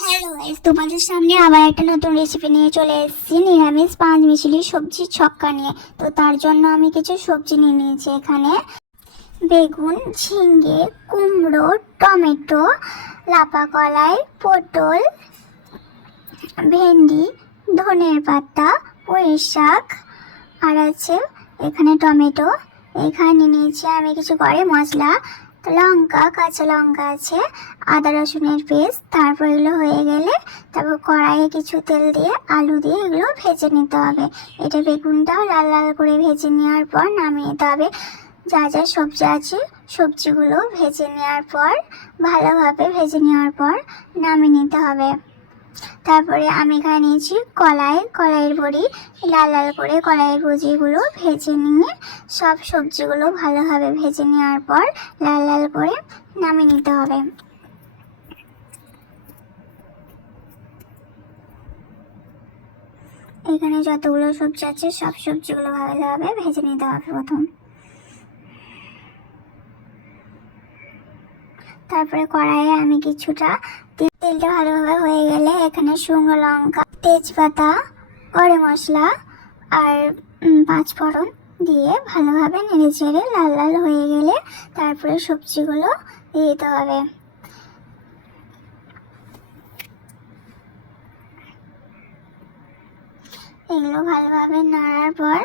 Hello guys, তোমাদের সামনে আবার একটা নতুন রেসিপি নিয়ে চলে এসেছি, নিরামিষ পাঁচ মিশালি সবজি ছক্কা নিয়ে। তো তার জন্য আমি কিছু সবজি নিয়ে নিয়েছি। এখানে বেগুন, ঝিঙ্গে, কুমড়ো, টমেটো, লাপা কলাই, পটল, ভেন্ডি, ধনের পাতা, পুঁই শাক, আর আছে এখানে টমেটো। এখানে নিয়েছি আমি কিছু গরম মশলা, লঙ্কা, কাঁচা লঙ্কা আছে, আদা রসুনের পেস্ট। তারপর এগুলো হয়ে গেলে তারপর কড়াইয়ে কিছু তেল দিয়ে আলু দিয়ে এগুলো ভেজে নিতে হবে। এটা বেগুনটাও লাল লাল করে ভেজে নেওয়ার পর নামিয়ে নিতে হবে। যা যা সবজি আছে সবজিগুলো ভেজে নেওয়ার পর ভালোভাবে ভেজে নেওয়ার পর নামিয়ে নিতে হবে। তারপরে আমি এখানে নিয়েছি কলাইয়ের বড়ি, লাল লাল করে কলাইয়ের বড়িগুলো ভেজে নিয়ে সব সবজিগুলো ভালোভাবে ভেজে নেওয়ার পর লাল লাল করে নামিয়ে নিতে হবে। এখানে যতগুলো সবজি আছে সব সবজিগুলো ভালোভাবে ভেজে নিতে হবে প্রথম। তারপরে কড়াইয়ে আমি কিছুটা তেলটা ভালোভাবে হয়ে গেলে এখানে শুকনো লঙ্কা, তেজপাতা, গরম মশলা আর পাঁচফোড়ন দিয়ে ভালোভাবে নেড়ে চেড়ে লাল লাল হয়ে গেলে তারপরে সবজিগুলো দিয়ে দিতে হবে। এগুলো ভালোভাবে নাড়ার পর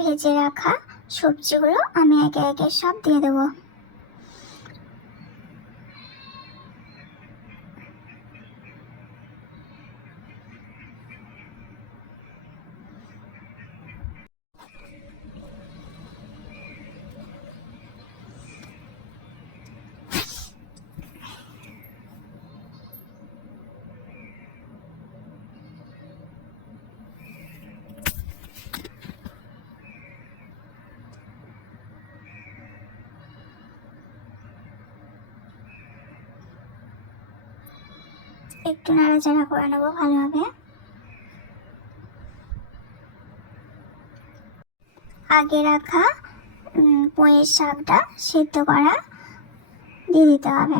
ভেজে রাখা সবজিগুলো আমি একে একে সব দিয়ে দেবো। একটু নাড়াচাড়া করে নেবো ভালোভাবে। আগে রাখা পুঁইয়ের শাকটা সেদ্ধ করা দিয়ে দিতে হবে।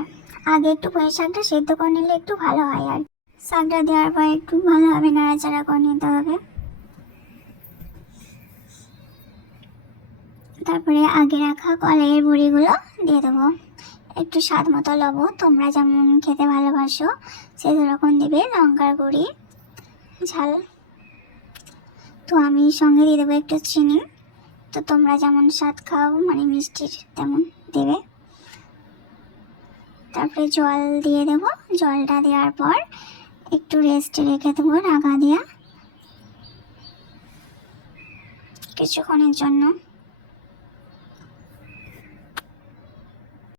আগে একটু পুঁইয়ের শাকটা সেদ্ধ করে নিলে একটু ভালো হয়। আর শাকটা দেওয়ার পর একটু ভালোভাবে নাড়াচাড়া করে নিতে হবে। তারপরে আগে রাখা কলাইয়ের বড়িগুলো দিয়ে দেবো। একটু স্বাদ মতো লবণ, তোমরা যেমন খেতে ভালোবাসো সেরকম দেবে। লঙ্কার গুঁড়ি, ঝাল তো আমি সঙ্গে দিয়ে দেবো একটু চিনি। তো তোমরা যেমন স্বাদ খাও মানে মিষ্টির তেমন দেবে। তারপরে জল দিয়ে দেবো। জলটা দেওয়ার পর একটু রেস্টে রেখে দেবো ঢাকা দিয়ে কিছুক্ষণের জন্য।